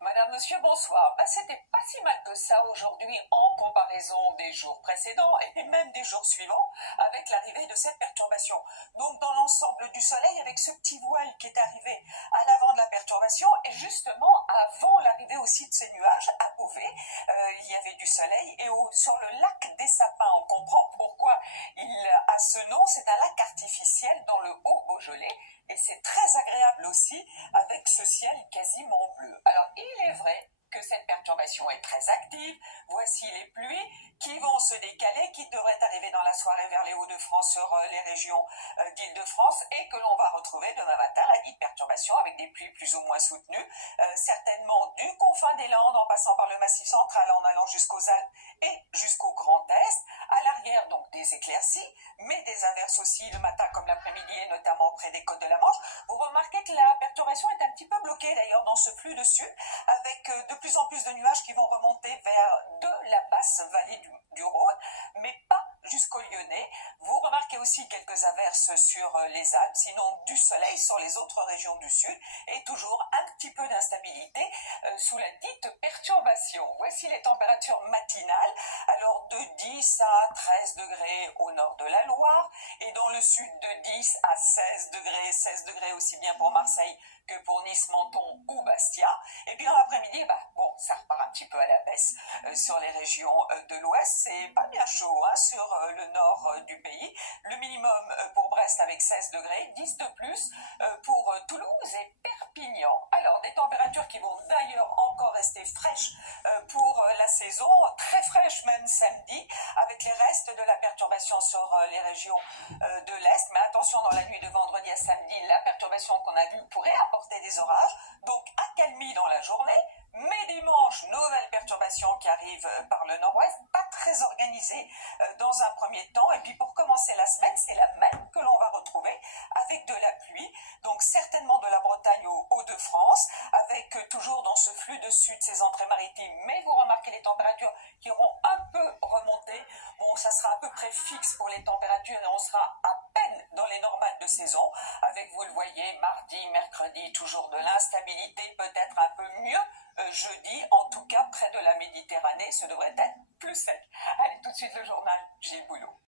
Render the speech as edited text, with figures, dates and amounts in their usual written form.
Madame, monsieur, bonsoir. C'était pas si mal que ça aujourd'hui en comparaison des jours précédents et même des jours suivants avec l'arrivée de cette perturbation. Donc dans l'ensemble du soleil avec ce petit voile qui est arrivé à l'avant de la perturbation et justement avant l'arrivée aussi de ces nuages à Beauvais, il y avait du soleil et sur le lac des Sapins, on comprend pourquoi il a ce nom, c'est un lac artificiel dans le Haut-Beaujolais et c'est très agréable aussi avec ce ciel quasiment bleu. Alors il est vrai que cette perturbation est très active. Voici les pluies qui vont se décaler, qui devraient arriver dans la soirée vers les Hauts-de-France sur les régions d'Île-de-France et que l'on va retrouver demain matin la dite perturbation avec des pluies plus ou moins soutenues, certainement du confin des Landes en passant par le Massif central en allant jusqu'aux Alpes et jusqu'au Grand Est. À l'arrière donc des éclaircies, mais des averses aussi le matin comme l'après-midi et notamment près des côtes de la Manche. Vous remarquez que la perturbation est un petit peu bloquée d'ailleurs dans ce flux de sud avec de plus en plus de nuages qui vont remonter vers de la basse vallée du Rhône, mais pas jusqu'au Lyonnais. Vous remarquez aussi quelques averses sur les Alpes, sinon du soleil sur les autres régions du sud et toujours un petit peu d'instabilité sous la dite perturbation. Voici les températures matinales, alors de 10 à 13 degrés au nord de la Loire et dans le sud de 10 à 16 degrés aussi bien pour Marseille que pour Nice, Menton ou Bastia. Et puis dans l'après-midi, bon, ça repart un petit peu à la baisse sur les régions de l'ouest. C'est pas bien chaud sur le nord du pays. Le minimum pour Brest avec 16 degrés, 10 de plus pour Toulouse et Perpignan. Alors des températures qui vont d'ailleurs encore rester fraîches pour la saison, très fraîches même samedi, avec les restes de la perturbation sur les régions de l'Est. Mais attention, dans la nuit de vendredi à samedi, la perturbation qu'on a vue pourrait apporter des orages, donc accalmie dans la journée. Mais dimanche, nouvelle perturbation qui arrive par le nord-ouest, pas très organisée dans un premier temps. Et puis pour commencer la semaine, c'est la même que l'on va retrouver avec de la pluie. Donc certainement de la Bretagne aux Hauts-de-France, avec toujours dans ce flux de sud ces entrées maritimes. Mais vous remarquez les températures qui auront un peu remonté. Bon, ça sera à peu près fixe pour les températures et on sera à peine dans les normales de saison. Avec, vous le voyez, mardi, mercredi, toujours de l'instabilité, peut-être un peu mieux. Jeudi, en tout cas près de la Méditerranée, ce devrait être plus sec. Allez, tout de suite le journal, Gilles Boulot.